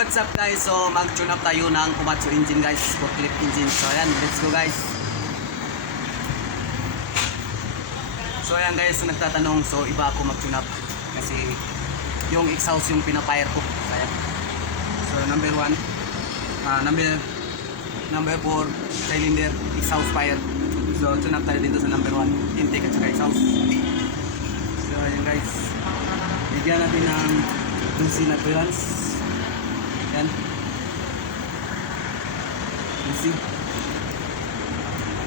What's up guys? So mag-tune up tayo ng Komatsu engine guys, forklift engine. So ayan, let's go guys. So ayan guys, so nagtatanong, so iba ako mag-tune up kasi yung exhaust yung pinapire ko. So ayan. So number 1, number 4 cylinder exhaust fire. So tune up tayo dito sa number 1, intake at saka exhaust. So ayan guys, bigyan natin ng 2C na clearance. Yan. Easy.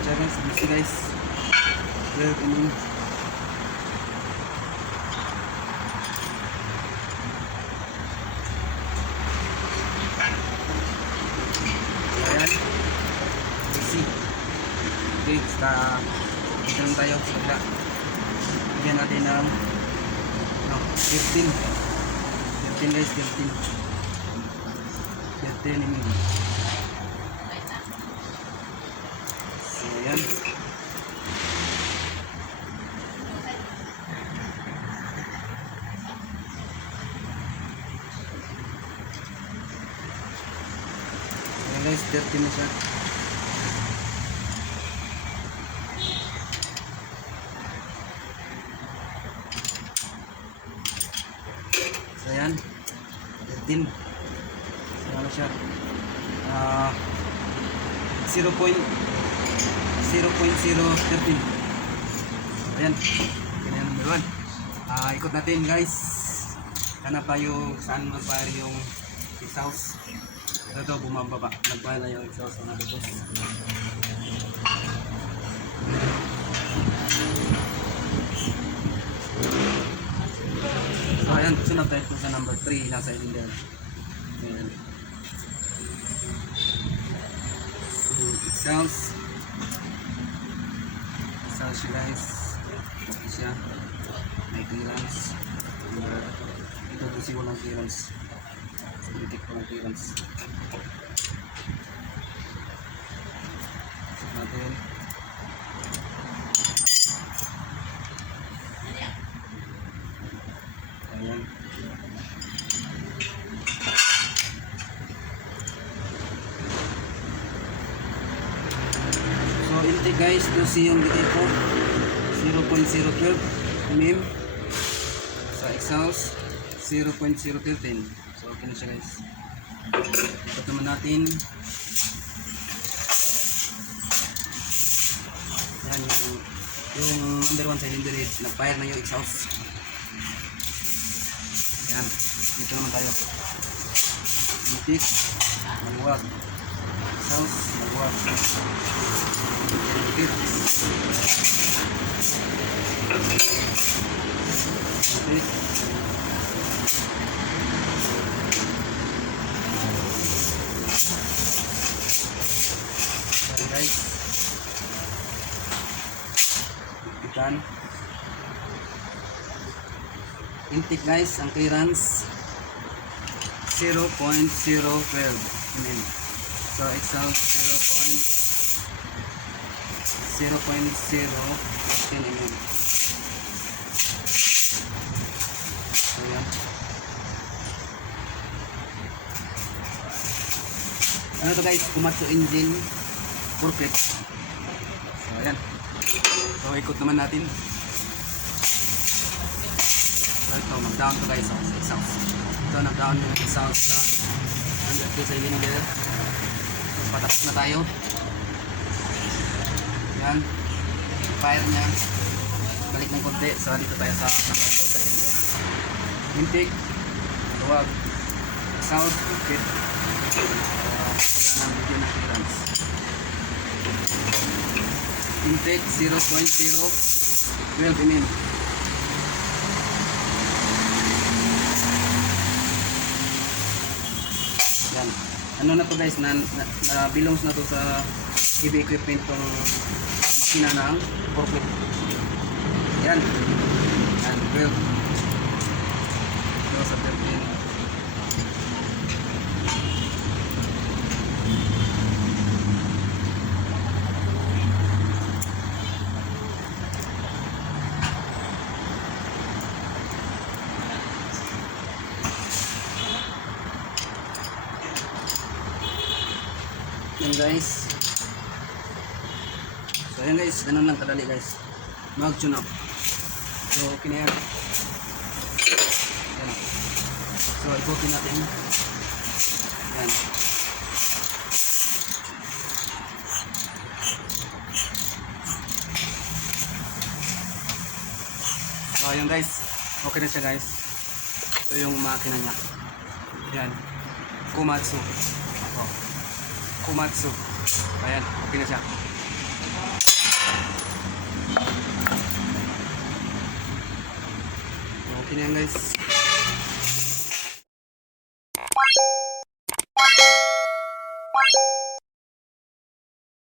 Check guys, easy guys. Well, ini. Ayan. Easy. Okay, dito lang tayo sa kabila. Bigyan natin ng 15 guys, 15 ini. So ayan. Ayan guys, 13 na siya. So ayan, 13. Ano siya? 0.013. Ayan. Ganyan number 1. Ikot natin guys. Hanap tayo saan mag-fire yung exhaust. Ito bumababa. Nag-fire na yung exhaust na nabipos. So ayan, sunod tayo sa number 3 na cylinder. Ayan. Exhaust siya guys, okay siya, may clearance. Ito kasi walang clearance, kritik walang clearance. Check natin. Ayan. Intake guys, to see yung bigay ko 0.012 mm sa exhaust 0.013. So okay na siya guys. Ito naman natin yan, yung number 1 cylinder head, nag-fire na yung exhaust. Yan, dito naman tayo. Intake, maluwag. Exhaust, maluwag. Okay. So guys, ikan intake guys, ang clearance 0.012 mm. So exhaust 0.015 mm. So yan. Ano to guys, Komatsu engine forklift. So ayan. So ikot naman natin. So ito, mag-down to guys sa exhaust. Ito, nag-down yung exhaust na under to cylinder. So patapos na tayo. Yan, fire niya, balik ng konti. So dito tayo sa intake, luwag, exhaust, fit. Kailangan bigyan ng clearance. Intake 0.012 mm. Yan, ano na to guys, belongs na to sa heavy equipment tong makina ng forklift. Yan. And 12. Ito sa 13. yan guys. So ayan guys, ganun lang kadali guys. Mag-tune up. So okay na yan. Yan. So ikutin natin. Yan. So ayan guys, okay na siya guys. So yung makina niya. Yan. Komatsu. Oh. Komatsu. Ayan, okay na siya. Okay na yan guys.